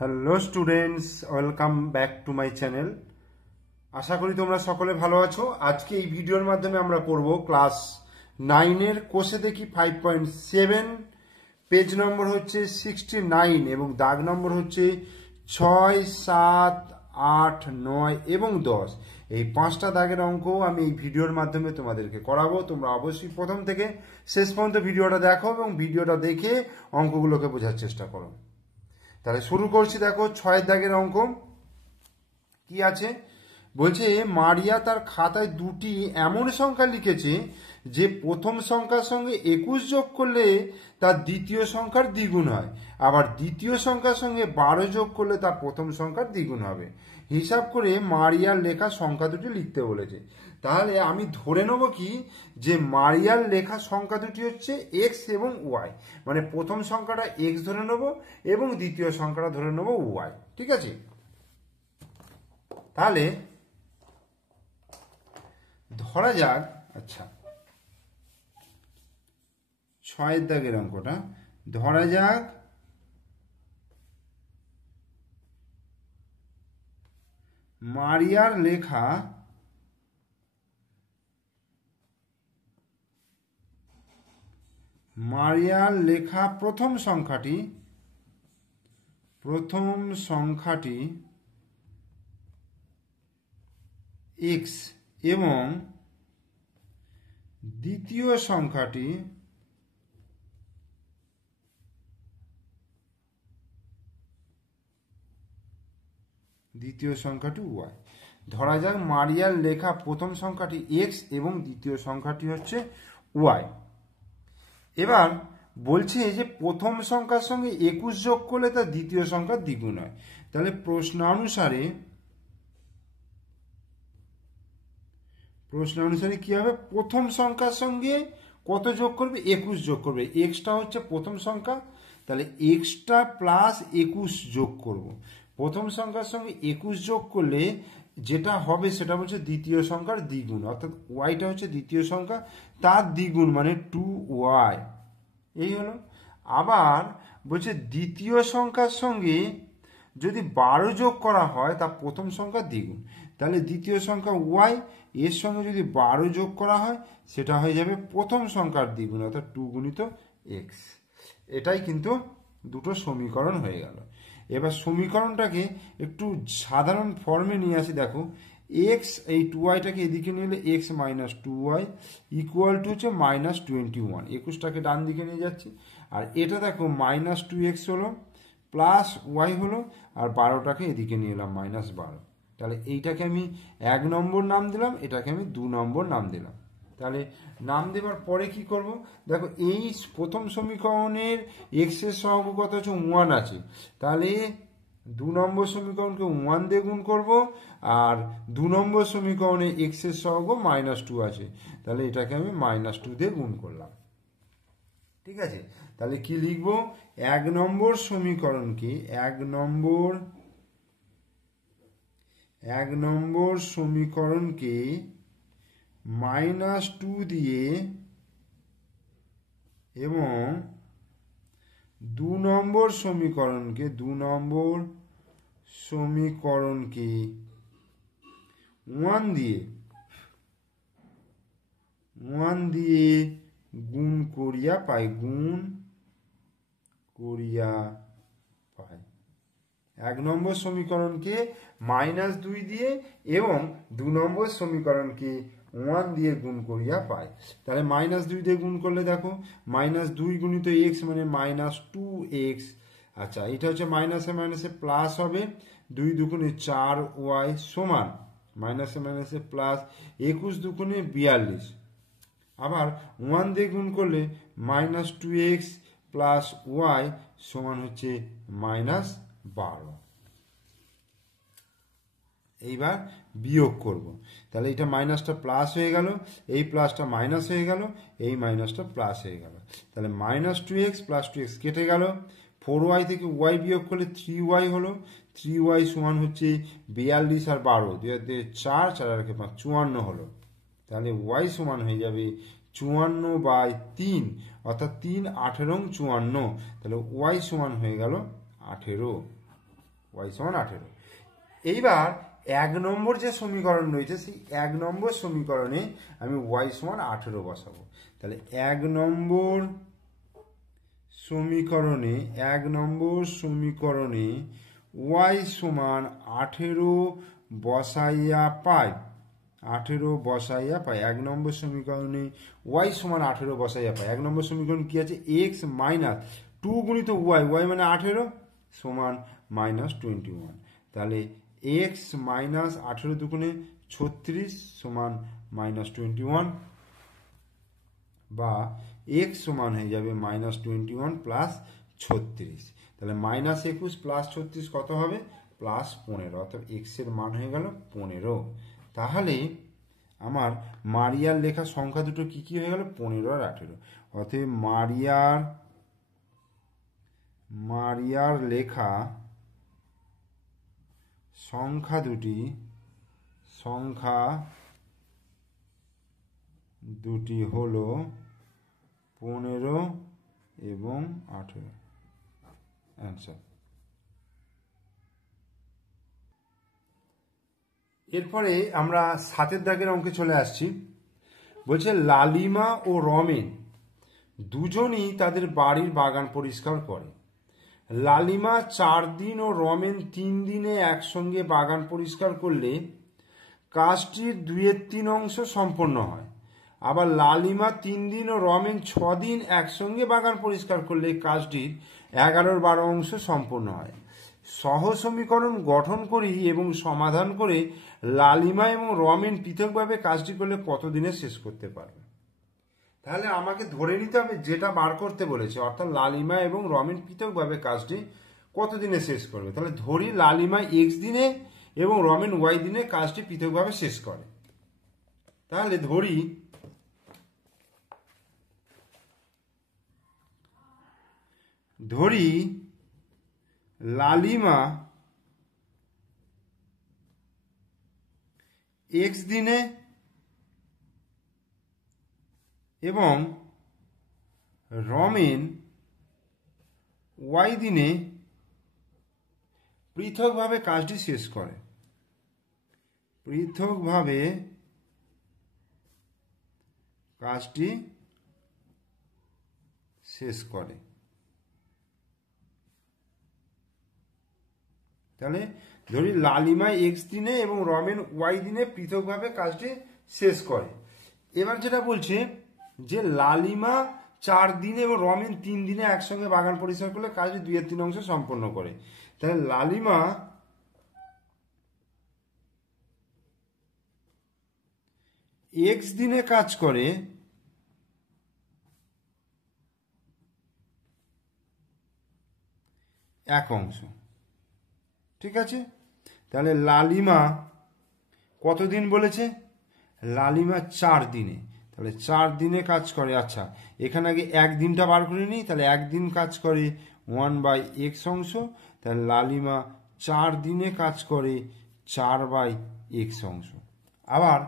Hello students, welcome back to my channel. আশা করি তোমরা সকলে ভালো আছো। আজকে এই ভিডিওর মাধ্যমে আমরা পড়ব ক্লাস 9-এর কোষে দেখি 5.7, পেজ নম্বর হচ্ছে 69 এবং দাগ নম্বর হচ্ছে 6, 7, 8, 9 এবং 10। এই 5টা দাগের অঙ্ক আমি এই ভিডিওর মাধ্যমে তোমাদেরকে করাবো। তোমরা অবশ্যই প্রথম থেকে শেষ পর্যন্ত ভিডিওটা দেখো এবং ভিডিওটা দেখে অঙ্কগুলোকে বোঝার চেষ্টা করো। তাহলে শুরু করছি। দেখো 6 দাগের অঙ্ক কি আছে, বলছে মারিয়া তার খাতায় দুটি এমন সংখ্যা লিখেছে যে প্রথম সংখ্যার সঙ্গে 21 যোগ করলে তার দ্বিতীয় সংখ্যার দ্বিগুণ হয়, আবার দ্বিতীয় সংখ্যার সঙ্গে 12 যোগ করলে তার প্রথম সংখ্যার দ্বিগুণ হবে। হিসাব করে মারিয়ার লেখা সংখ্যা দুটি লিখতে বলেছে। তাহলে আমি ধরে নেব কি যে মারিয়ার লেখা সংখ্যা দুটি হচ্ছে এক্স এবং ওয়াই, মানে প্রথম সংখ্যাটা এক্স ধরে নেব এবং দ্বিতীয় সংখ্যাটা ধরে নেব ওয়াই। ঠিক আছে, তাহলে ধরা যাক, আচ্ছা 6 দাগের অঙ্কটা ধরা যাক মারিয়ার লেখা প্রথম সংখ্যাটি এক্স এবং দ্বিতীয় সংখ্যাটি ওয়াই। ধরা যাক মারিয়ার লেখা প্রথম সংখ্যাটি এক্স এবং দ্বিতীয় সংখ্যাটি হচ্ছে ওয়াই। এবার বলছে যে প্রথম সংখ্যার সঙ্গে 21 যোগ করলে তার দ্বিতীয় সংখ্যার দ্বিগুণ হয়। তাহলে প্রশ্ন অনুসারে কি হবে, প্রথম সংখ্যার সঙ্গে কত যোগ করবে, 21 যোগ করবে। এক্সটা হচ্ছে প্রথম সংখ্যা, তাহলে এক্সটা প্লাস 21 যোগ করব। প্রথম সংখ্যার সঙ্গে 21 যোগ করলে যেটা হবে সেটা হচ্ছে দ্বিতীয় সংখ্যার দ্বিগুণ, অর্থাৎ ওয়াইটা হচ্ছে দ্বিতীয় সংখ্যা, তার দ্বিগুণ মানে 2y। এই হলো। আবার বলছে দ্বিতীয় সংখ্যার সঙ্গে যদি 12 যোগ করা হয় তা প্রথম সংখ্যার দ্বিগুণ। তাহলে দ্বিতীয় সংখ্যা ওয়াই, এর সঙ্গে যদি 12 যোগ করা হয় সেটা হয়ে যাবে প্রথম সংখ্যার দ্বিগুণ, অর্থাৎ 2 গুণিত এক্স। এটাই কিন্তু দুটো সমীকরণ হয়ে গেল। এবার সমীকরণটাকে একটু সাধারণ ফর্মে নিয়ে আসি। দেখো এক্স, এই 2yটাকে এদিকে নিয়ে এলে x minus 2y equal to হচ্ছে -21। 21টাকে ডান দিকে নিয়ে যাচ্ছি, আর এটা দেখো -2x হলো প্লাস ওয়াই হলো, আর 12টাকে এদিকে নিয়ে এলাম -12। তাহলে এইটাকে আমি 1 নম্বর নাম দিলাম, এটাকে আমি 2 নম্বর নাম দিলাম। তাহলে নাম দেওয়ার পরে কি করব, দেখো এই প্রথম সমীকরণের এক্স এর সহগ কত হচ্ছে 1 আছে, তাহলে 2 নম্বর সমীকরণকে 1 দিয়ে গুণ করব, আর 2 নম্বর সমীকরণে এক্স এর সহগ -2 আছে, তাহলে এটাকে আমি -2 দিয়ে গুণ করলাম। ঠিক আছে, তাহলে কি লিখব, 1 নম্বর সমীকরণকে -2 দিয়ে এবং 2 নম্বর সমীকরণকে 1 দিয়ে গুণ করিয়া পাই। 1 নম্বর সমীকরণকে -2 দিয়ে এবং 2 নম্বর সমীকরণকে 1 দিয়ে গুণ করিয়া পাই। তাহলে -2 দিয়ে গুণ করলে দেখো -2 গুণিত x মানে -2x। আচ্ছা, এটা হচ্ছে মাইনাসে মাইনাসে প্লাস হবে, 2 দুগুণে 4y সমান মাইনাসে মাইনাসে প্লাস 21 দুগুণে 42। আবার 1 দিয়ে গুণ করলে -2x প্লাস ওয়াই সমান হচ্ছে -12। এইবার বিয়োগ করব, তাহলে এটা মাইনাসটা প্লাস হয়ে গেল, এই প্লাসটা মাইনাস হয়ে গেল, এই মাইনাসটা প্লাস হয়ে গেল। তাহলে -2x প্লাস 2x কেটে গেল, 4y থেকে y বিয়োগ করলে 3y হলো, 3y সমান হচ্ছে 42 আর 12 4 4 আর 54 হলো। তাহলে y সমান হয়ে যাবে 54/3, অর্থাৎ 3 18 54। তাহলে y সমান হয়ে গেল 18। ওয়াই সমান 18। এইবার 1 নম্বর যে সমীকরণ রয়েছে সেই 1 নম্বর সমীকরণে আমি ওয়াই সমান 18 বসাবো। তাহলে 1 নম্বর সমীকরণে ওয়াই সমান 18 বসাইয়া পাই। 1 নম্বর সমীকরণে ওয়াই সমান 18 বসাইয়া পাই। 1 নম্বর সমীকরণ কি আছে? এক্স মাইনাস 2 গুণিত ওয়াই, ওয়াই মানে 18 সমান -21। তাহলে এক্স মাইনাস 18 দুগুণে 36 সমান -21, বা এক্স সমান হয়ে যাবে -21 প্লাস 36। তাহলে -21 প্লাস 36 কত হবে? +15। অর্থাৎ এক্স এর মান হয়ে গেল 15। তাহলে আমার মারিয়ার লেখা সংখ্যা দুটো কি কি হয়ে গেল? 15 আর 18। অতএব মারিয়ার লেখা সংখ্যা দুটি হলো 15 এবং 18। অ্যান্সার। এরপরে আমরা 7 দাগের অঙ্কে চলে আসছি। বলছে লালিমা ও রমেন দুজনই তাদের বাড়ির বাগান পরিষ্কার করে। লালিমা 4 দিন ও রমেন 3 দিনে একসঙ্গে বাগান পরিষ্কার করলে কাজটির 2/3 অংশ সম্পন্ন হয়। আবার লালিমা 3 দিন ও রমেন 6 দিন একসঙ্গে বাগান পরিষ্কার করলে কাজটির 11/12 অংশ সম্পন্ন হয়। সহ সমীকরণ গঠন করি এবং সমাধান করে লালিমা এবং রমেন পৃথকভাবে কাজটি করলে কত দিনে শেষ করতে পারবে? তাহলে আমাকে ধরে নিতে হবে যেটা বার করতে বলেছে, অর্থাৎ লালিমা এবং রমেন পৃথকভাবে কাজটি কত দিনে শেষ করবে। তাহলে ধরি লালিমা এক্স দিনে এবং রমেন ওয়াই দিনে কাজটি পৃথকভাবে শেষ করে। তাহলে ধরি লালিমা এক্স দিনে এবং রমেন ওয়াই দিনে পৃথকভাবে কাজটি শেষ করে। তাহলে ধরি লালিমা এক্স দিনে এবং রমেন ওয়াই দিনে পৃথকভাবে কাজটি শেষ করে। এবার যেটা বলছে যে লালিমা 4 দিনে এবং রমেন 3 দিনে একসঙ্গে বাগান পরিষ্কার করলে কাজটি 2/3 অংশ সম্পন্ন করে। তাহলে লালিমা এক্স দিনে কাজ করে 1 অংশ, ঠিক আছে। তাহলে লালিমা কতদিন বলেছে? লালিমা 4 দিনে। তাহলে 4 দিনে কাজ করে। আচ্ছা, এখানে আগে 1 দিনটা বার করে নিই। তাহলে 1 দিন কাজ করে 1/x অংশ। তাহলে লালিমা 4 দিনে কাজ করে 4/x অংশ। আবার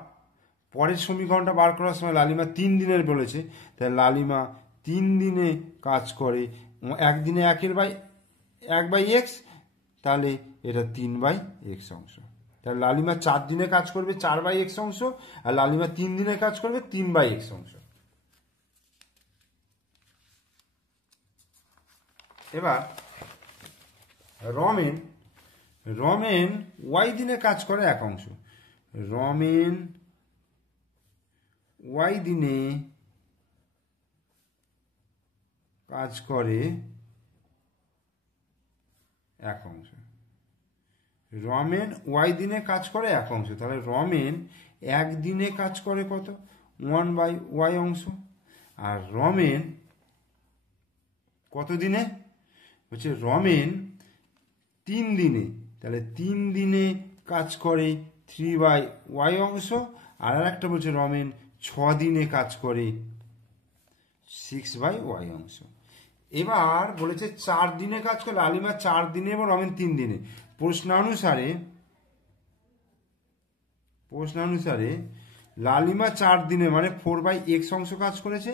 পরের সমীকরণটা বার করার সময় লালিমা 3 দিনের বলেছে। তাহলে লালিমা 3 দিনে কাজ করে 1 দিনে 1/x, তাহলে এটা 3/x অংশ। তাহলে লালিমা 4 দিনে কাজ করবে 4/x অংশ, আর লালিমা 3 দিনে কাজ করবে 3/x অংশ। এবার রমেন ওয়াই দিনে কাজ করে 1 অংশ। রমেন ওয়াই দিনে কাজ করে 1 অংশ। রমেন ওয়াই দিনে কাজ করে 1 অংশ। তাহলে রমেন 1 দিনে কাজ করে কত? 1/y অংশ। আর রমেন কত দিনে? হচ্ছে রমেন 3 দিনে। তাহলে 3 দিনে কাজ করে 3/y অংশ। আর একটা বলছে রমেন 6 দিনে কাজ করে 6/y অংশ। এবার বলেছে 4 দিনে কাজ করে লালিমা 4 দিনে এবং রমেন 3 দিনে। প্রশ্নানুসারে লালিমা 4 দিনে মানে 4/x অংশ কাজ করেছে,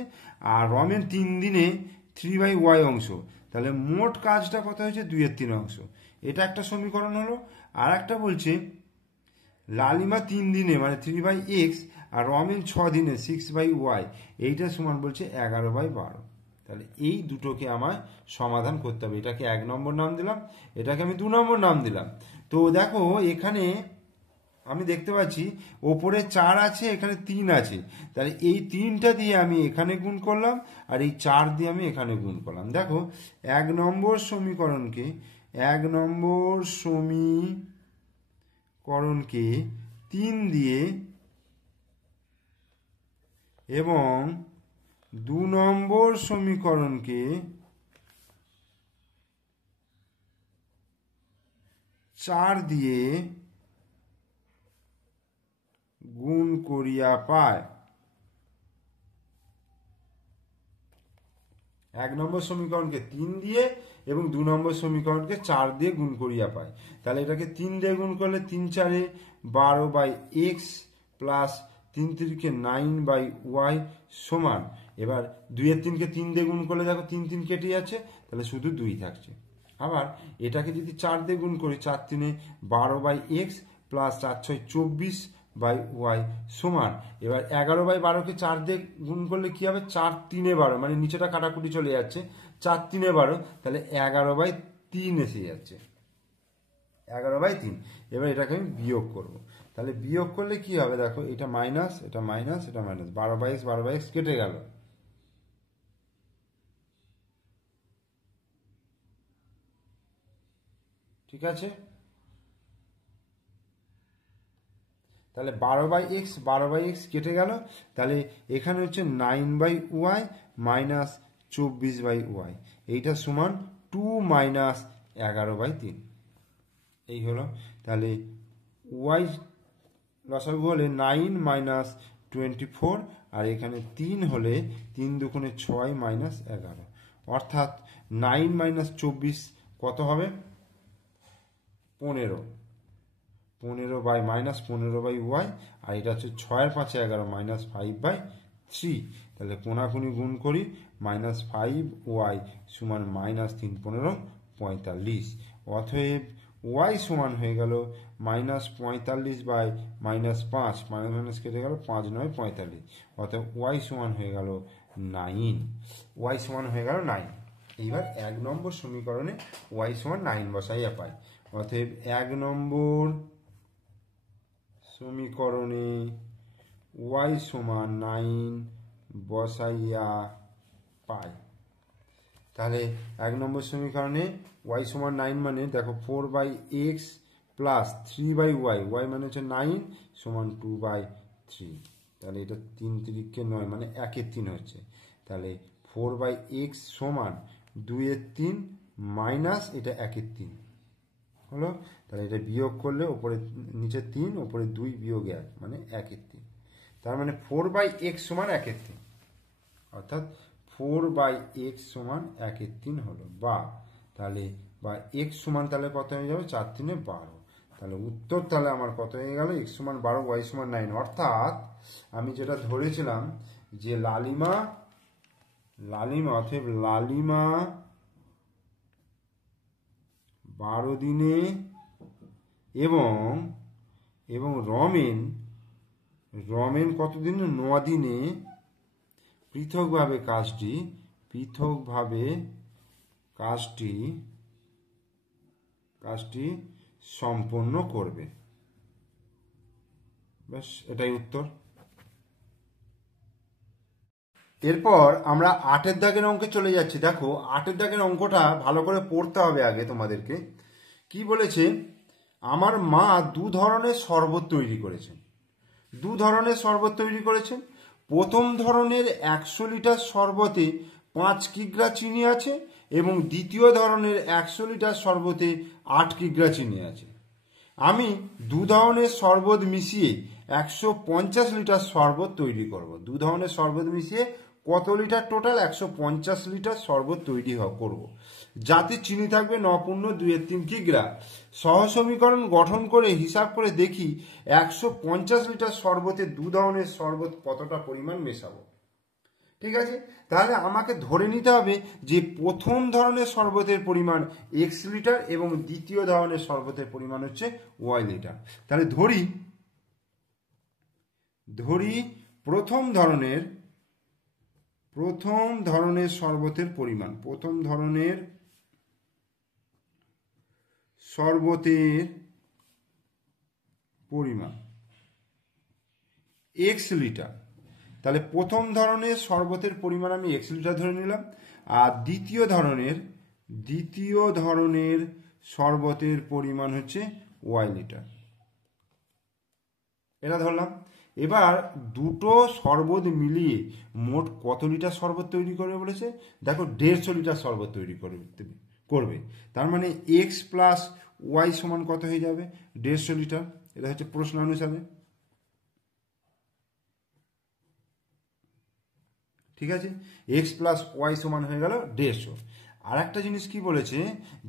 আর রমেন 3 দিনে 3/y অংশ। তাহলে মোট কাজটা কত হয়েছে 2/3 এটা একটা সমীকরণ হলো। আর একটা বলছে লালিমা 3 দিনে মানে 3/x আর রমেন 6 দিনে 6/y, এইটা সমান বলছে 11/12। তাহলে এই দুটোকে আমায় সমাধান করতে হবে। এটাকে 1 নম্বর নাম দিলাম, এটাকে আমি 2 নম্বর নাম দিলাম। তো দেখো এখানে আমি দেখতে পাচ্ছি ওপরে 4 আছে, এখানে 3 আছে, তাহলে এই 3টা দিয়ে আমি এখানে গুণ করলাম আর এই 4 দিয়ে আমি এখানে গুণ করলাম। দেখো 1 নম্বর সমীকরণকে 3 দিয়ে এবং 2 নম্বর সমীকরণকে 4 দিয়ে গুণ করিয়া পায়। 1 নম্বর সমীকরণকে 3 দিয়ে এবং 2 নম্বর সমীকরণকে 4 দিয়ে গুণ করিয়া পায়। তাহলে এটাকে 3 দিয়ে গুণ করলে 3 4 12/x প্লাস 3 3 9/y সমান, এবার 2 এর 3কে 3 দিয়ে গুণ করলে দেখো 3 3 কেটে যাচ্ছে, তাহলে শুধু 2 থাকছে। আবার এটাকে যদি 4 দিয়ে গুণ করি 4 3 12/x প্লাস 4 6 24/y সমান, এবার 11/12কে 4 দিয়ে গুণ করলে কি হবে 4 3 12, মানে নিচেটা কাটাকুটি চলে যাচ্ছে, 4 3 12, তাহলে 11/3 এসে যাচ্ছে, 11/3। এবার এটাকে আমি বিয়োগ করব, তাহলে বিয়োগ করলে কি হবে দেখো এটা মাইনাস, এটা মাইনাস, এটা মাইনাস, 12/x 12/x কেটে গেল। ঠিক আছে, তাহলে 12/x কেটে গেল। তাহলে এখানে হচ্ছে 9/y মাইনাস 24/y, এইটা সমান 2 মাইনাস 11/3, এই হলো। তাহলে y লসাগু হলে 9 মাইনাস 24, আর এখানে 3 হলে 3 দুগুণে 6 মাইনাস 11, অর্থাৎ 9 মাইনাস 24 কত হবে 15, 15 মাইনাস 15/y, আর এটা হচ্ছে 6 5 11 মাইনাস 5/3। তাহলে কোনাকুনি গুণ করি, মাইনাস 5y সমান মাইনাস 3 15 45, অতএব y সমান হয়ে গেল মাইনাস 45 মাইনাস 5, মাইনাস মাইনাস কেটে গেল 5 9 45, অতএব y সমান হয়ে গেল 9, y সমান হয়ে গেল 9। এইবার 1 নম্বর সমীকরণে y সমান 9 বসাইয়া পাই, অতএব 1 নম্বর সমীকরণে y সমান 9 বসাইয়া পাই। তাহলে 1 নম্বর সমীকরণে y সমান 9 মানে দেখো 4/x প্লাস 3/y, y মানে হচ্ছে 9 সমান 2/3, তাহলে এটা 3 3 9 মানে 1/3 হচ্ছে। তাহলে 4/x সমান 2/3 মাইনাস এটা 1/3 হলো। তাহলে এটা বিয়োগ করলে ওপরে নিচে 3 ওপরে 2 বিয়োগ 1 মানে 1/3, তার মানে 4/x সমান 1/3, অর্থাৎ 4/x সমান 1/3 হলো। বা তাহলে বা x সমান তাহলে কত হয়ে যাবে 4 3 12, তাহলে উত্তর তাহলে আমার কত হয়ে গেল x সমান 12 y সমান 9। অর্থাৎ আমি যেটা ধরেছিলাম যে লালিমা অতএব লালিমা 12 দিনে এবং রমেন কত দিনে 9 দিনে পৃথকভাবে কাজটি সম্পন্ন করবে। ব্যাস, এটাই উত্তর। এরপর আমরা 8 দাগের অঙ্কে চলে যাচ্ছি। দেখো 8 দাগের অঙ্কটা ভালো করে পড়তে হবে আগে তোমাদেরকে। কি বলেছে, আমার মা 2 ধরনের শরবত তৈরি করেছেন। প্রথম ধরনের 100 লিটার শরবতে 5 কিগ্রা চিনি আছে এবং দ্বিতীয় ধরনের 100 লিটার শরবতে 8 কিগ্রা চিনি আছে। আমি 2 ধরনের শরবত মিশিয়ে 150 লিটার শরবত তৈরি করব। 2 ধরনের শরবত মিশিয়ে কত লিটার টোটাল 150 লিটার শরবত তৈরি করব, যাতে চিনি থাকবে 9.2 কিগ্রা। সহসমীকরণ গঠন করে হিসাব করে দেখি 150 লিটার শরবতে 2 ধরনের শরবত কতটা পরিমাণ মেশাবো। ঠিক আছে, তাহলে আমাকে ধরে নিতে হবে যে প্রথম ধরনের শরবতের পরিমাণ এক্স লিটার এবং দ্বিতীয় ধরনের শরবতের পরিমাণ হচ্ছে ওয়াই লিটার। তাহলে ধরি প্রথম ধরনের শরবতের পরিমাণ, প্রথম ধরনের শরবতের পরিমাণ এক্স লিটার। তাহলে প্রথম ধরনের শরবতের পরিমাণ আমি এক্স লিটার ধরে নিলাম, আর দ্বিতীয় ধরনের শরবতের পরিমাণ হচ্ছে ওয়াই লিটার, এটা ধরলাম। এবার দুটো শরবত মিলিয়ে মোট কত লিটার শরবত তৈরি করবে বলেছে? দেখো 150 লিটার শরবত তৈরি করবে। তার মানে এক্স প্লাস ওয়াই সমান কত হয়ে যাবে? 150 লিটার। এটা হচ্ছে প্রশ্ন অনুসারে। ঠিক আছে, এক্স প্লাস ওয়াই সমান হয়ে গেল 150। আর একটা জিনিস কি বলেছে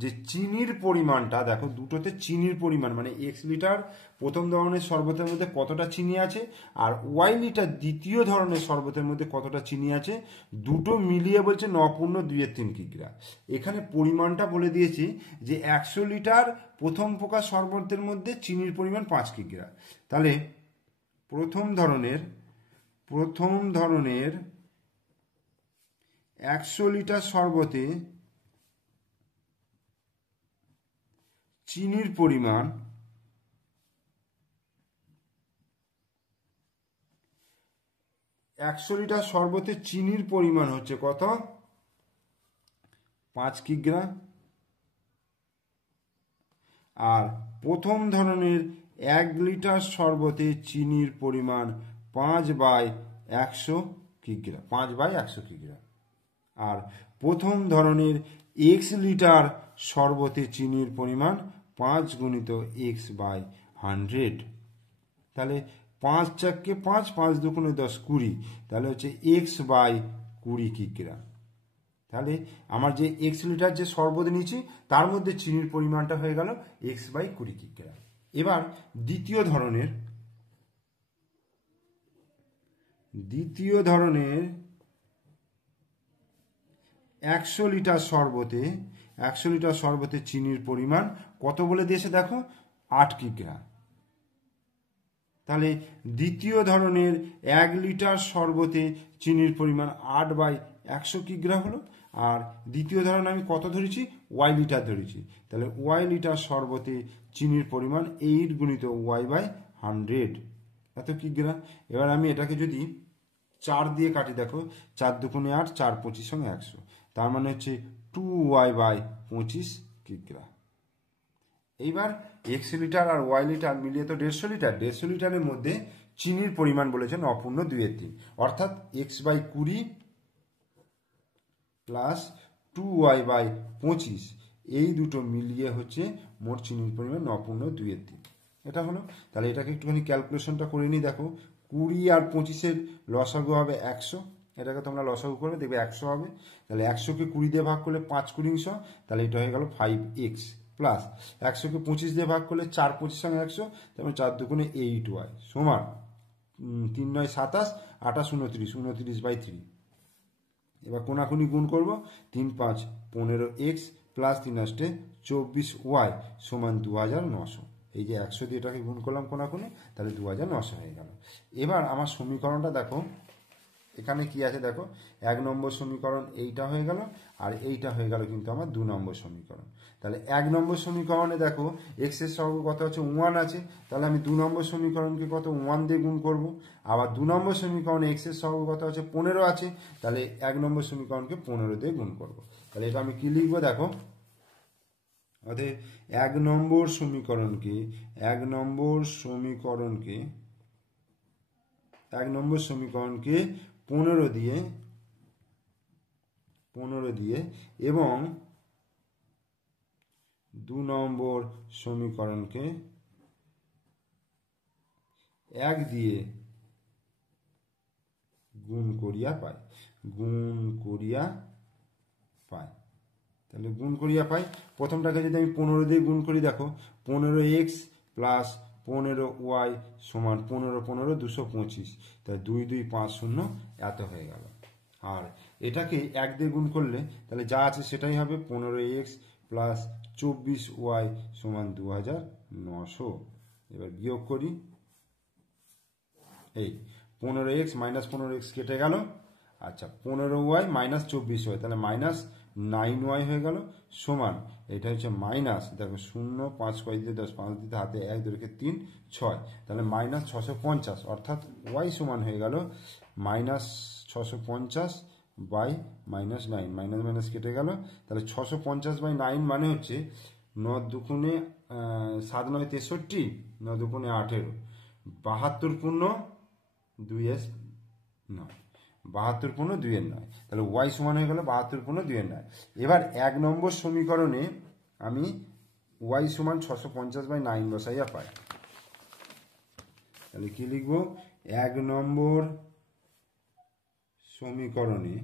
যে চিনির পরিমাণটা দেখো, দুটোতে চিনির পরিমাণ মানে এক্স লিটার প্রথম ধরনের শরবতের মধ্যে কতটা চিনি আছে আর ওয়াই লিটার দ্বিতীয় ধরনের শরবতের মধ্যে কতটা চিনি আছে, দুটো মিলিয়ে বলছে 9.2 কিগ্রা। এখানে পরিমাণটা বলে দিয়েছি যে 100 লিটার প্রথম প্রকার শরবতের মধ্যে চিনির পরিমাণ 5 কিগ্রা। তাহলে প্রথম ধরনের 100 লিটার শরবতে চিনির পরিমাণ 100 লিটার শরবতে চিনির পরিমাণ হচ্ছে কত? 5 কিগ্রা। আর প্রথম ধরনের 1 লিটার শরবতে চিনির পরিমাণ 5/100 কিগ্রা, 5/100 কিগ্রা। আর প্রথম ধরনের x লিটার শরবতে চিনির পরিমাণ 5 গুণিত x/100। তাহলে 5 চারকে 5, 5 দুগুণে 10, 20। তাহলে হচ্ছে x/20 কিগ্রা। তাহলে আমার যে x লিটার যে শরবত নিয়েছি তার মধ্যে চিনির পরিমাণটা হয়ে গেল x/20 কিগ্রা। এবার দ্বিতীয় ধরনের 100 লিটার শরবতে চিনির পরিমাণ কত বলে দিয়েছে দেখো? 8 কিগ্রা। তাহলে দ্বিতীয় ধরনের 1 লিটার শরবতে চিনির পরিমাণ 8/100 কিগ্রা হলো। আর দ্বিতীয় ধরনের আমি কত ধরেছি? ওয়াই লিটার ধরেছি। তাহলে ওয়াই লিটার শরবতে চিনির পরিমাণ 8 গুণিত y/100 এত কিগ্রা। এবার আমি এটাকে যদি 4 দিয়ে কাটি, দেখো 4 দুগুণে 8, 4 25 সঙ্গে 100, তার মানে হচ্ছে 2y/25 কিগ্রা। এইবার এক্স লিটার আর ওয়াই লিটার মিলিয়ে তো 150 লিটার, 150 লিটারের মধ্যে চিনির পরিমাণ বলেছে 9.2, অর্থাৎ x/20 প্লাস 2y/25 এই দুটো মিলিয়ে হচ্ছে মোট চিনির পরিমাণ 9.2। এটা হলো। তাহলে এটাকে একটুখানি ক্যালকুলেশনটা করে নিই। দেখো 20 আর 25-এর লসাগু হবে 100, এটাকে তোমরা লসাগু করবে দেখবে 100 হবে। তাহলে 100কে 20 দিয়ে ভাগ করলে 5 20 100, তাহলে এটা হয়ে গেল 5x প্লাস 100কে 25 দিয়ে ভাগ করলে 4 25 সঙ্গে 100, তারপরে 4 দুগুণে 8y সমান 3 9 27, 28 29, 29/3। এবার কোনাকুনি গুণ করব, 3 5 15x প্লাস 3 8 24y সমান 2900। এই যে 100 দিয়ে এটাকে গুণ করলাম কোনাকুনি, তাহলে 2900 হয়ে গেল। এবার আমার সমীকরণটা দেখো, এখানে কি আছে দেখো, 1 নম্বর সমীকরণ এইটা হয়ে গেল, আর এইটা হয়ে গেল কিন্তু আমার 2 নম্বর সমীকরণ। তাহলে 1 নম্বর সমীকরণে দেখো x এর সহগ কত আছে? 1 আছে। তাহলে আমি 2 নম্বর সমীকরণকে কত? 1 দিয়ে গুণ করব। আবার 2 নম্বর সমীকরণে x এর সহগ কত আছে? 15 আছে। তাহলে 1 নম্বর সমীকরণকে 15 দিয়ে গুণ করব। তাহলে এটা আমি কি লিখবো দেখো, অতএব 1 নম্বর সমীকরণকে 1 নম্বর সমীকরণকে 15 দিয়ে এবং 2 নম্বর সমীকরণকে 1 দিয়ে গুণ করিয়া পাই। তাহলে গুণ করিয়া পাই। প্রথমটাকে যদি আমি 15 দিয়ে গুণ করি, দেখো 15x প্লাস 15y সমান 15 15 225, তাহলে 2 2 5 0 এত হয়ে গেল। আর এটাকে 1 দিয়ে গুণ করলে তাহলে যা আছে সেটাই হবে 15x প্লাস 24y সমান 2900। এবার বিয়োগ করি, এই 15x মাইনাস 15x কেটে গেল, আচ্ছা 15y মাইনাস 24y তাহলে মাইনাস 9y হয়ে গেল সমান, এটা হচ্ছে মাইনাস, দেখো 0 5 কয় দিয়ে 10 5 দিতে হাতে 1 2 3 6, তাহলে মাইনাস 650, অর্থাৎ y সমান হয়ে গেল minus 650 by minus 9, minus minus কেটে গেল, তাহলে 650 বাই 9 মানে হচ্ছে 9 দুগুণে 7 9 63, 9 দুগুণে 18, 72 পূর্ণ 2s 9, 72 পূর্ণ 2 এর 9, তাহলে y সমান হয়ে গেল 72 পূর্ণ 2 এর 9। এবার 1 নম্বর সমীকরণে আমি y সমান 650 বাই 9 বসাইয়া পাই, তাহলে কি লিখব, 1 নম্বর সমীকরণে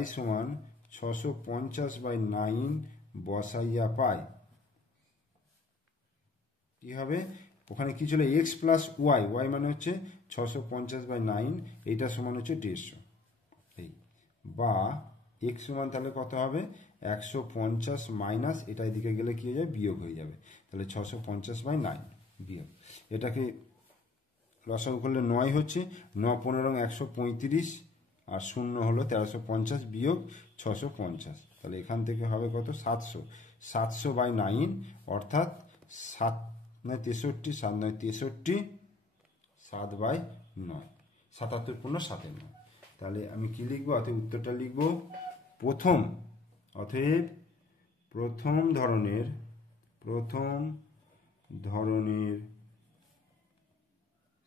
y সমান 650 বাই 9 বসাইয়া পাই, কি হবে, ওখানে কি ছিল x প্লাস ওয়াই, ওয়াই মানে হচ্ছে 650 বাই 9, এইটা সমান হচ্ছে 150, এই বা x সমান তাহলে কত হবে 150 মাইনাস এটা এদিকে গেলে কি হয়ে যাবে, বিয়োগ হয়ে যাবে, তাহলে 650 বাই 9 বিয়োগ, এটাকে লসাগু করলে 9 হচ্ছে, 9 15 135 আর 0 হলো 1350 বিয়োগ 650, তাহলে এখান থেকে হবে কত 700, 700 বাই 9 অর্থাৎ 7 9 63, 7 9 63, 7 বাই 9, 77 পূর্ণ 7 এর 9, তাহলে আমি কি লিখবো, অতএব উত্তরটা লিখবো প্রথম ধরনের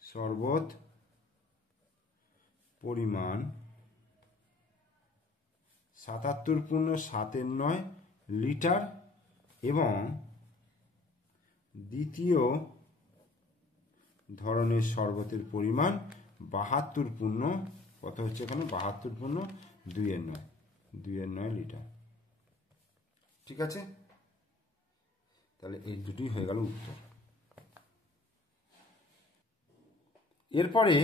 শরবত পরিমাণ 77 পূর্ণ 7 এর 9 লিটার এবং দ্বিতীয় ধরনের শরবতের পরিমাণ 72 পূর্ণ কত হচ্ছে এখানে 72 পূর্ণ 2 এর 9 লিটার। ঠিক আছে, তাহলে এই দুটোই হয়ে গেল উত্তর। এরপরে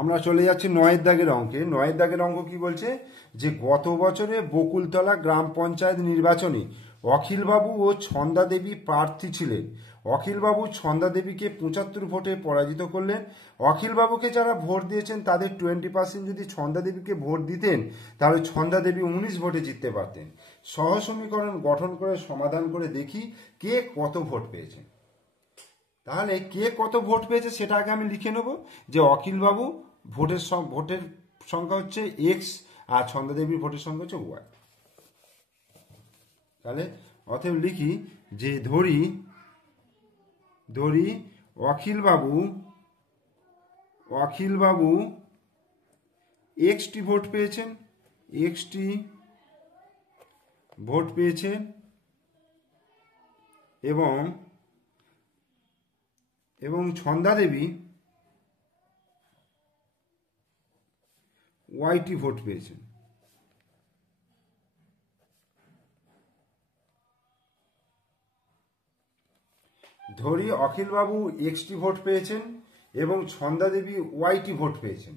আমরা চলে যাচ্ছি 9 দাগের অঙ্কে। 9 দাগের অঙ্ক কি বলছে, যে গত বছরে বকুলতলা গ্রাম পঞ্চায়েত নির্বাচনে অখিলবাবু ও ছন্দা দেবী প্রার্থী ছিলেন। অখিলবাবু ছন্দা দেবীকে 75 ভোটে পরাজিত করলেন। অখিলবাবুকে যারা ভোট দিয়েছেন তাদের 20% যদি ছন্দা দেবীকে ভোট দিতেন তাহলে ছন্দা দেবী 19 ভোটে জিততে পারতেন। সহ সমীকরণ গঠন করে সমাধান করে দেখি কে কত ভোট পেয়েছেন। তাহলে কে কত ভোট পেয়েছে সেটা আগে আমি লিখে নেব, যে অখিলবাবু ভোটের সংখ্যা হচ্ছে এক্স আর ছন্দা দেবীর ভোটের সংখ্যা হচ্ছে ওয়াই। তাহলে অতএব লিখি যে ধরি অখিলবাবু এক্সটি ভোট পেয়েছেন এবং ছন্দা দেবী ওয়াইটি ভোট পেয়েছেন। ধরি অখিলবাবু এক্সটি ভোট পেয়েছেন এবং ছন্দা দেবী ওয়াইটি ভোট পেয়েছেন।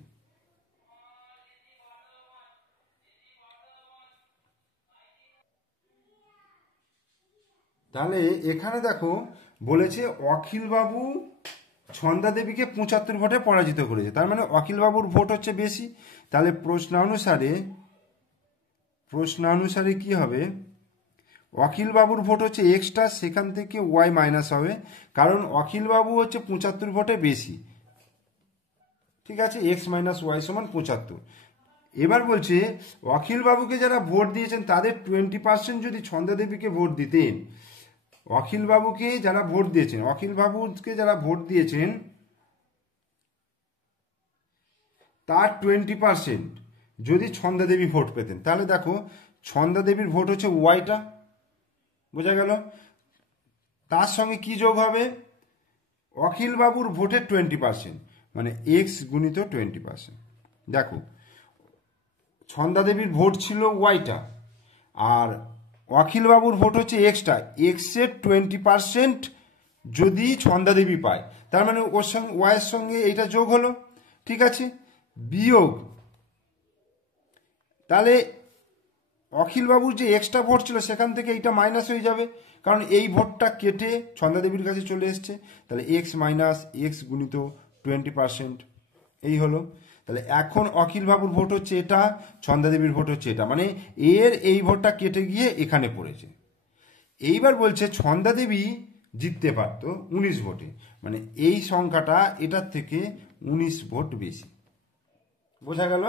তাহলে এখানে দেখো বলেছে অখিলবাবু ছন্দা দেবীকে 75 ভোটে পরাজিত করেছে, তার মানে অখিলবাবুর ভোট হচ্ছে বেশি। তাহলে প্রশ্নানুসারে কি হবে, অখিলবাবুর ভোট হচ্ছে এক্সট্রা, সেখান থেকে ওয়াই মাইনাস হবে, কারণ অখিলবাবু হচ্ছে 75 ভোটে বেশি। ঠিক আছে, এক্স মাইনাস ওয়াই সমান 75। এবার বলছে অখিলবাবুকে যারা ভোট দিয়েছেন তাদের 20% যদি ছন্দা দেবীকে ভোট দিতেন, অখিলবাবুকে যারা ভোট দিয়েছেন তার 20% যদি ছন্দা দেবী ভোট পেতেন, তাহলে দেখো ছন্দা দেবীর ভোট হচ্ছে ওয়াইটা, বোঝা গেল। তার সঙ্গে কি যোগ হবে, অখিলবাবুর ভোটের 20%, মানে এক্স গুণিত 20%। দেখো ছন্দা দেবীর ভোট ছিল ওয়াইটা আর অখিলবাবুর ভোট হচ্ছে এক্সটা, এক্সের 20% যদি ছন্দা দেবী পায়, তার মানে ওর সঙ্গে ওয়াইয়ের সঙ্গে এইটা যোগ হলো। ঠিক আছে, বিয়োগ তাহলে অখিলবাবুর যে এক্সট্রা ভোট ছিল সেখান থেকে এইটা মাইনাস হয়ে যাবে, কারণ এই ভোটটা কেটে ছন্দাদেবীর কাছে চলে এসছে। তাহলে এক্স মাইনাস এক্স গুণিত 20%, এই হলো। তাহলে এখন অখিলবাবুর ভোট হচ্ছে এটা, ছন্দাদেবীর ভোট হচ্ছে এটা, মানে এর এই ভোটটা কেটে গিয়ে এখানে পড়েছে। এইবার বলছে ছন্দাদেবী জিততে পারত 19 ভোটে, মানে এই সংখ্যাটা এটার থেকে 19 ভোট বেশি। বোঝা গেল?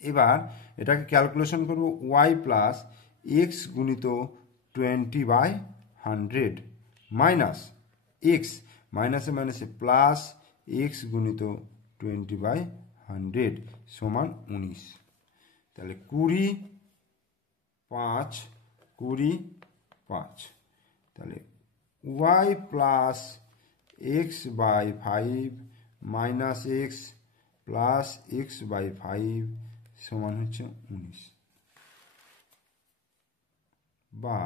এবার এটাকে ক্যালকুলেশন করব, ওয়াই প্লাস এক্স গুণিত 20/100 মাইনাস এক্স, মাইনাসে মাইনাসে প্লাস এক্স গুণিত 20/100 সমান 19। তাহলে 20/5 তাহলে y plus x by 5 minus x plus x by 5 সমান হচ্ছে 19, বা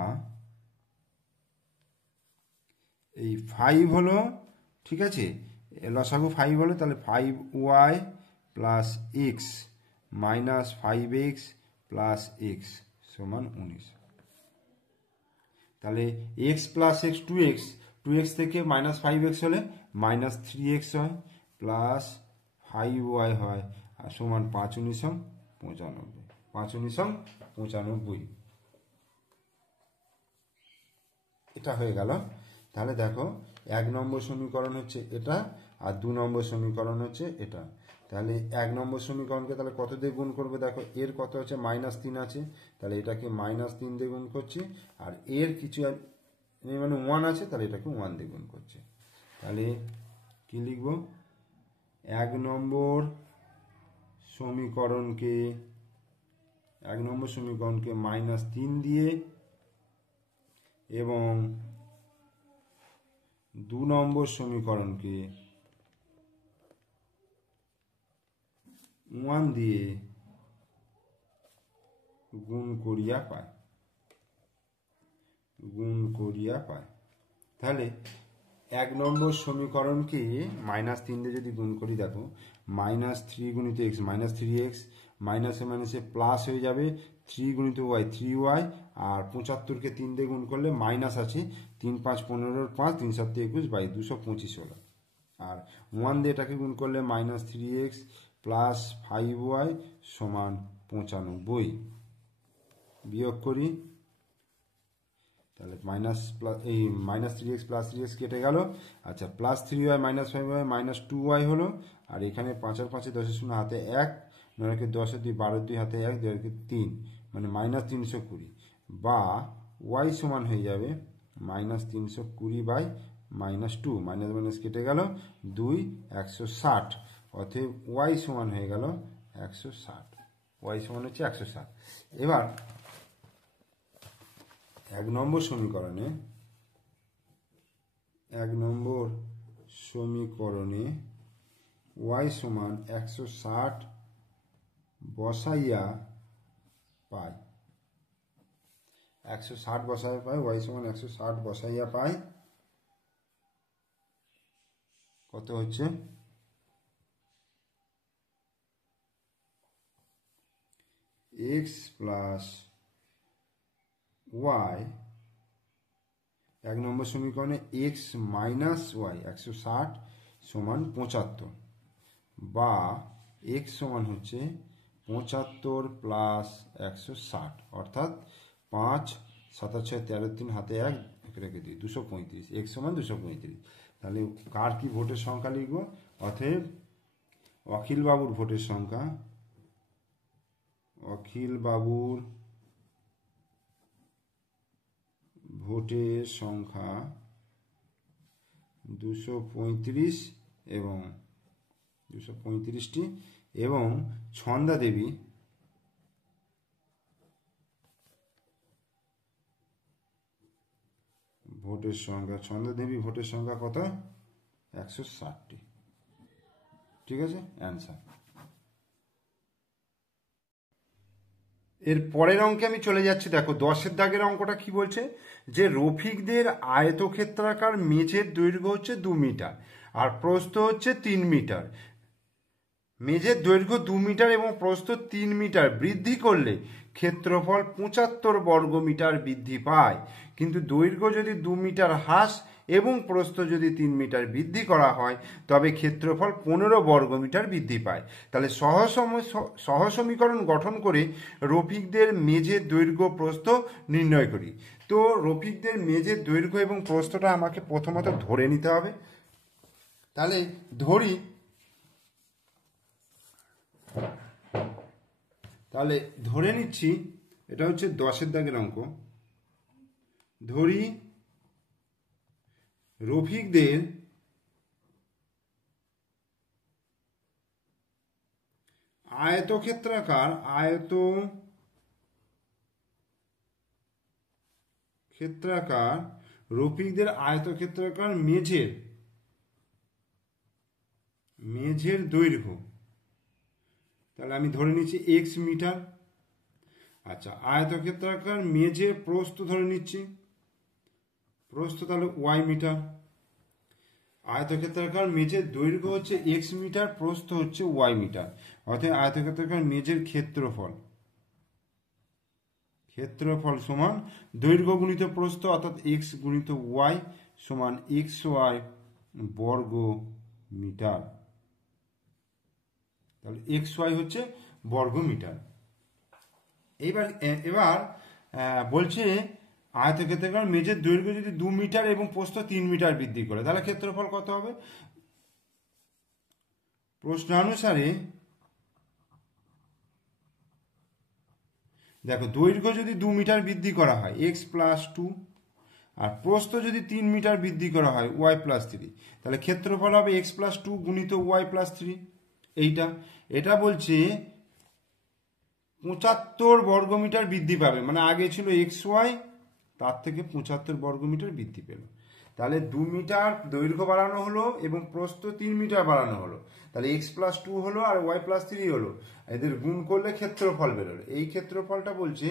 এই 5 হলো, ঠিক আছে, লসাগু 5 হলো, তাহলে 5y plus x minus 5x plus x সমান 19। তাহলে এক্স প্লাস এক্স 2x থেকে মাইনাস 5x হলে মাইনাস 3x হয়, প্লাস 5y হয়, আর সমান 5 19 95, 5 19 95, এটা হয়ে গেল। তাহলে দেখো 1 নম্বর সমীকরণ হচ্ছে এটা, আর 2 নম্বর সমীকরণ হচ্ছে এটা। তাহলে 1 নম্বর সমীকরণকে তাহলে কত দিয়ে গুণ করবে, দেখো এর কত হচ্ছে -3 আছে, তাহলে এটাকে -3 দিয়ে গুণ করছি, আর এর কিছু মানে 1 আছে, তাহলে এটাকে 1 দিয়ে গুণ করছে। তাহলে কি লিখব, 1 নম্বর সমীকরণকে -3 দিয়ে এবং 2 নম্বর সমীকরণকে 1 দিয়ে গুণ করিয়া পায়। তাহলে 1 নম্বর সমীকরণকে -3 দিয়ে যদি গুণ করি, দেখো -3 গুণিত x -3x, মাইনাসে মাইনাসে প্লাস হয়ে যাবে 3 গুণিত y 3y, আর 75কে 3 দিয়ে গুণ করলে মাইনাস আছে 3 5 15 5 3 7 21 বাই 225 হলো, আর 1 দিয়ে এটাকে গুণ করলে -3x প্লাস 5y সমান 95, বিয়োগ করি, তাহলে এই -3x প্লাস 3x কেটে গেল, আচ্ছা plus 3y minus 5y minus 2y হলো, আর এখানে 5 আর 5 10 শূন্য হাতে 1, 9কে 10 2 12 2 হাতে 1 2 3, মানে -320, বা y সমান হয়ে যাবে -320 বাই -2, মাইনাস মাইনাস কেটে গেল 2 160, অতএব y সমান হয়ে গেল 160, y সমান হচ্ছে 160। এবার 1 নম্বর সমীকরণে y সমান 160 বসাইয়া পাই, 160 বসাইয়া পাই, y সমান 160 বসাইয়া পাই, কত হচ্ছে x প্লাস y, 1 নম্বর সমীকরণে x মাইনাস y 160 সমান 75, বা x সমান হচ্ছে 75 প্লাস 160, অর্থাৎ 5 7 6 13 3 হাতে 1 রেখে দিই 235, x সমান 235। তাহলে কার কি ভোটের সংখ্যা লিখব, অতএব অখিলবাবুর ভোটের সংখ্যা, অখিলবাবুর ভোটের সংখ্যা 235 এবং 235টি, এবং ছন্দাদেবী ভোটের সংখ্যা কত, 160টি। ঠিক আছে, অ্যান্সার। এর পরের অঙ্কে আমি চলে যাচ্ছি। দেখো 10-এর দাগের অঙ্কটা কি বলছে, যে রফিকদের আয়তক্ষেত্রাকার মেঝের দৈর্ঘ্য হচ্ছে 2 মিটার আর প্রস্থ হচ্ছে 3 মিটার, মেঝের দৈর্ঘ্য 2 মিটার এবং প্রস্থ 3 মিটার বৃদ্ধি করলে ক্ষেত্রফল 75 বর্গমিটার বৃদ্ধি পায়। কিন্তু দৈর্ঘ্য যদি 2 মিটার হ্রাস এবং প্রস্থ যদি 3 মিটার বৃদ্ধি করা হয় তবে ক্ষেত্রফল 15 বর্গমিটার বৃদ্ধি পায়। তাহলে সহ সমীকরণ গঠন করে রফিকদের মেঝের দৈর্ঘ্য প্রস্থ নির্ণয় করি। তো রফিকদের মেঝের দৈর্ঘ্য এবং প্রস্থটা আমাকে প্রথমত ধরে নিতে হবে। তাহলে ধরে নিচ্ছি, এটা হচ্ছে 10-এর দাগের অঙ্ক। ধরি রফিকদের আয়তক্ষেত্রাকার রফিকদের আয়তক্ষেত্রাকার মেঝের দৈর্ঘ্য, তাহলে আমি ধরে নিচ্ছি x মিটার। আচ্ছা, আয়তক্ষেত্রাকার মেঝের প্রস্থ ধরে নিচ্ছি, প্রস্থ তাহলে y মিটার। আয়তক্ষেত্রাকার মেঝের দৈর্ঘ্য হচ্ছে x মিটার, প্রস্থ হচ্ছে y মিটার। অর্থাৎ আয়তক্ষেত্রাকার মেঝের ক্ষেত্রফল সমান দৈর্ঘ্য গুণিত প্রস্থ অর্থাৎ x গুণিত y সমান xy বর্গ মিটার। তাহলে xy হচ্ছে বর্গ মিটার। এবার বলছে আয়তক্ষেত্রাকার মেঝের দৈর্ঘ্য যদি 2 মিটার এবং প্রস্থ 3 মিটার বৃদ্ধি করে তাহলে ক্ষেত্রফল কত হবে? প্রশ্নানুসারে দেখো, দৈর্ঘ্য যদি 2 মিটার বৃদ্ধি করা হয় x প্লাস 2, আর প্রস্থ যদি 3 মিটার বৃদ্ধি করা হয় y প্লাস 3, তাহলে ক্ষেত্রফল হবে x প্লাস 2 গুণিত y প্লাস 3। এটা বলছে 75 বর্গমিটার বৃদ্ধি পাবে, মানে আগে ছিল xy, তার থেকে 75 বর্গমিটার বৃদ্ধি পেল। তাহলে 2 মিটার দৈর্ঘ্য বাড়ানো হলো এবং প্রস্থ 3 মিটার বাড়ানো হলো, তাহলে x প্লাস 2 হলো আর y প্লাস 3 হলো। এদের গুণ করলে ক্ষেত্রফল বেরোলো। এই ক্ষেত্রফলটা বলছে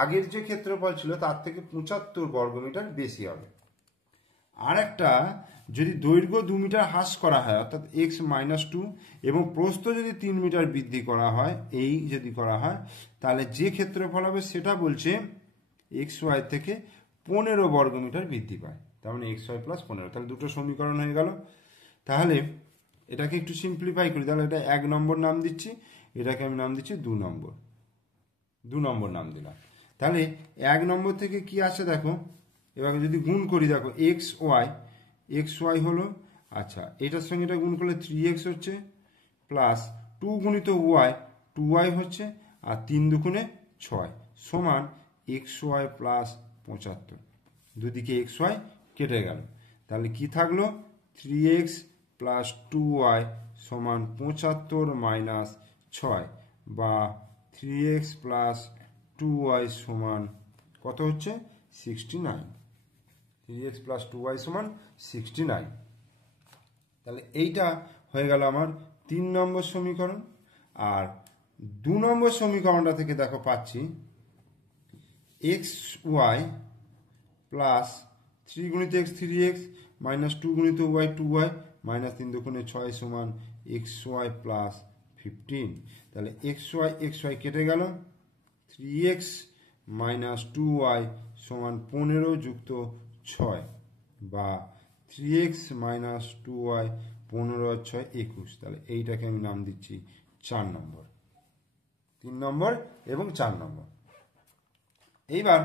আগের যে ক্ষেত্রফল ছিল তার থেকে 75 বর্গমিটার বেশি হবে। আর একটা, যদি দৈর্ঘ্য 2 মিটার হ্রাস করা হয় অর্থাৎ x মাইনাস 2 এবং প্রস্থ যদি 3 মিটার বৃদ্ধি করা হয়, যদি করা হয় তাহলে যে ক্ষেত্রফল হবে সেটা বলছে xy থেকে 15 বর্গমিটার বৃদ্ধি পায়। তার মানে xy প্লাস 15। তাহলে দুটো সমীকরণ হয়ে গেল। তাহলে এটাকে একটু সিম্পলিফাই করি। তাহলে এটা 1 নম্বর নাম দিচ্ছি, এটাকে আমি নাম দিচ্ছি 2 নম্বর নাম দিলাম। তাহলে 1 নম্বর থেকে কি আসে দেখো, এবার যদি গুণ করি দেখো xy হলো, আচ্ছা এটার সঙ্গে এটা গুণ করলে 3x হচ্ছে, প্লাস 2 গুণিত y 2y হচ্ছে, আর 3 দুগুণে 6 সমান xy প্লাস 75। দুদিকে xy কেটে গেল, তাহলে কি থাকলো 3x প্লাস 2y সমান 75 মাইনাস 6, বা 3x প্লাস 2y সমান কত হচ্ছে 69। 3x প্লাস 2y সমান 69। তাহলে এইটা হয়ে গেল আমার 3 নম্বর সমীকরণ। আর 2 নম্বর সমীকরণটা থেকে দেখো পাচ্ছি xy প্লাস 3 গুণিত x 3x মাইনাস 2 গুণিত y 2y মাইনাস 3 দুগুণে 6 সমান xy প্লাস 15। তাহলে xy কেটে গেল, 3x মাইনাস 2y সমান 15 যুক্ত 6, বা 3x মাইনাস 2y 15 আর 6 21। তাহলে এইটাকে আমি নাম দিচ্ছি 4 নম্বর। 3 নম্বর এবং 4 নম্বর। এইবার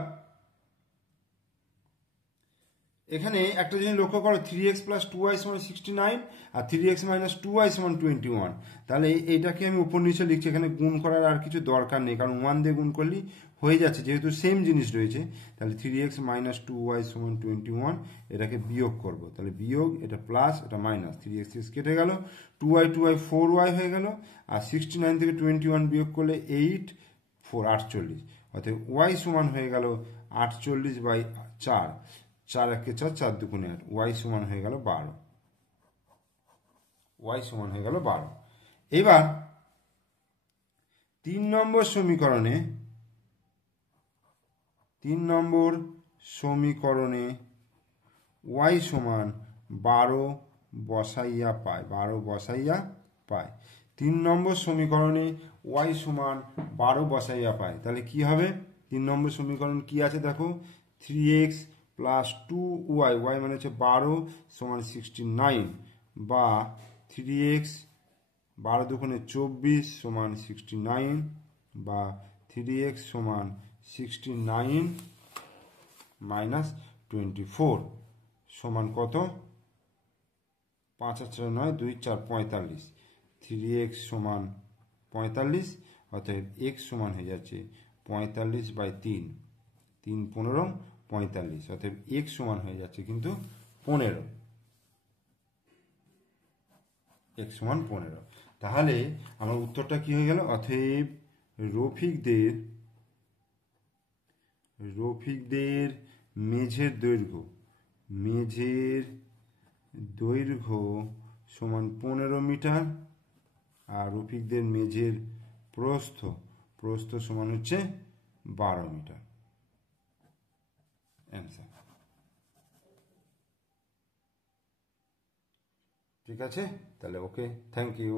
এখানে একটা জিনিস লক্ষ্য করো, 3x প্লাস 2y সমান 69 আর 3x মাইনাস 2y সমান 21। তাহলে এইটাকে আমি উপর নিচে লিখছি, এখানে গুণ করার আর কিছু দরকার নেই, কারণ 1 দিয়ে গুণ করলেই হয়ে যাচ্ছে, যেহেতু সেম জিনিস রয়েছে। তাহলে 3x মাইনাস 2y সমান 21, এটাকে বিয়োগ করব। তাহলে বিয়োগ, এটা প্লাস, এটা মাইনাস, 3x কেটে গেল, 2y 4y হয়ে গেল, আর 69 থেকে 21 বিয়োগ করলে 8 4 48। অর্থাৎ y সমান হয়ে গেল 48/4, 4 একে 4, 4 দুগুণে 8, y সমান হয়ে গেল 12। এবার 3 নম্বর সমীকরণে y সমান 12 বসাইয়া পায়। 3 নম্বর সমীকরণে y সমান 12 বসাইয়া পাই, তাহলে কি হবে? 3 নম্বর সমীকরণ কি আছে দেখো, 3x প্লাস 2y, y মানে হচ্ছে 12 সমান 69, বা 3x 12 দুগুণে 24 সমান 69, বা 3x সমান 69 মাইনাস 24 সমান কত? 5 আর 4 9, 2 4 45, 3x সমান 45, অতএব x সমান হয়ে যাচ্ছে 45/3, 3 15 45, অতএব x সমান হয়ে যাচ্ছে কিন্তু 15, x সমান 15। তাহলে আমার উত্তরটা কি হয়ে গেল? অতএব রফিকদের মেঝের দৈর্ঘ্য সমান 15 মিটার, আর রফিকদের মেঝের প্রস্থ সমান হচ্ছে 12 মিটার। অ্যান্সার। ঠিক আছে, তাহলে ওকে, থ্যাংক ইউ।